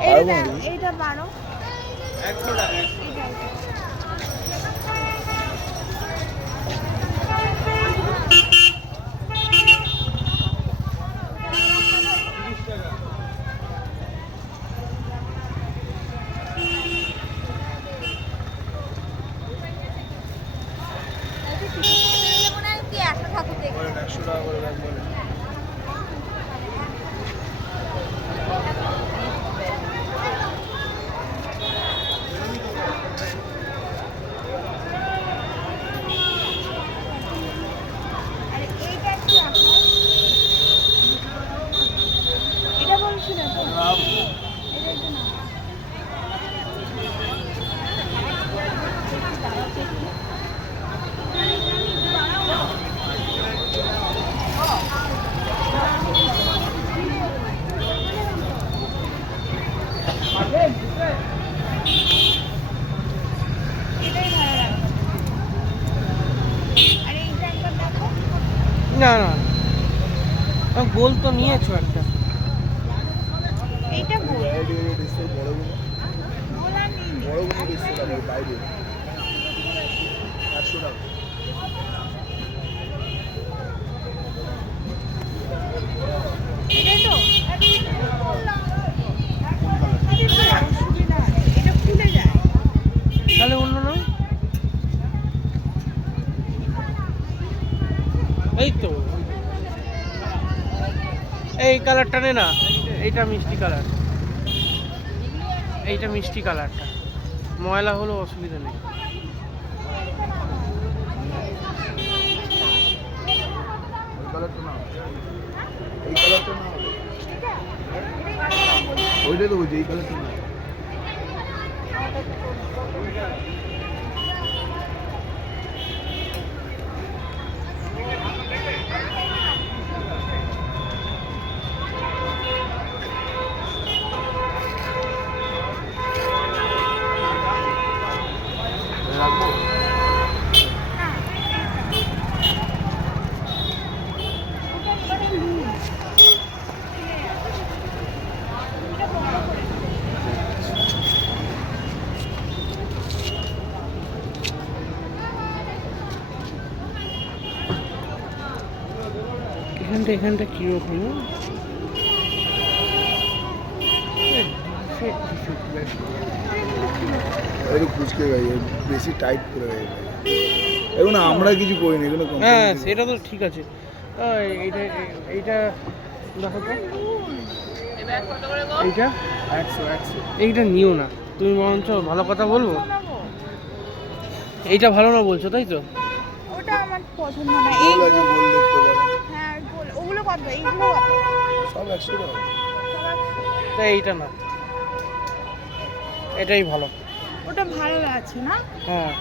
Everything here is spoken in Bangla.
এইটা 12 100 টাকা। না না গোল তো নিয়েছো একটা। এইটা গোল তাহলে অন্য না, এই তো এই কালারটা নে না, এইটা মিষ্টি কালার, এইটা মিষ্টি কালারটা ময়লা হলো অসুবিধা নেই। ওইটা তো বলছি এই কালারটা না। এখানটা কিরকম কুচকে গেছে, বেশি টাইট করে গেছে। এখন আমরা কিছু করিনি এগুলো। হ্যাঁ সেটা তো ঠিক আছে। এইটা এইটা দেখো তো, এইটা 100 এইটা নিও না তুমি, বরঞ্চ ভালো কথা বলবো, এইটা ভালো না বলছো তাই তো? ওটা আমার পছন্দ না। গোল আছে, গোল দেখতে পারো। হ্যাঁ গোল, ওগুলো কত? এইগুলো কত? সব 100 টাকা। তাই এইটা না, এটাই ভালো। ওটা ভালো আছে না? হ্যাঁ